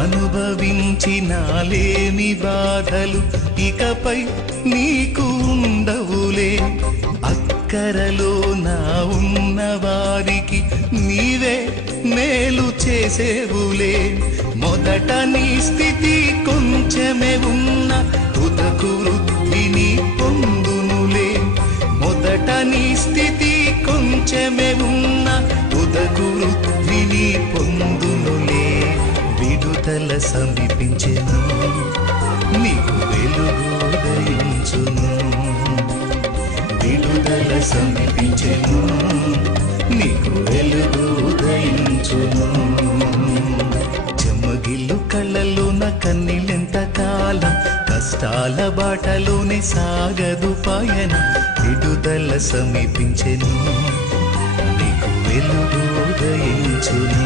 అనుభవించినాలేమి బాధలు ఇకపై నీకు ఉండవులే. అక్కరలో నా ఉన్న వారికి నీవే మేలు చేసేవులే. మొదట నీ స్థితి కొంచెమే ఉన్న తుదకు వృద్ధిని పొందునులే. మొదట నీ స్థితి కొంచెమే ఉన్న తుదకు వృద్ధిని పొందునులే. విడుదల సమీపించెను, నీకు వెలుగు ఉదయించును. విడుదల సమీపించెను, నీకు వెలుగు ఉదయించును. చెమ్మగిల్లు కళ్ళలోన కన్నీళ్ళెంత కాలం, కష్టాల బాటలోనే సాగదు పయనం. విడుదల సమీపించెను, నీకు వెలుగు ఉదయించును.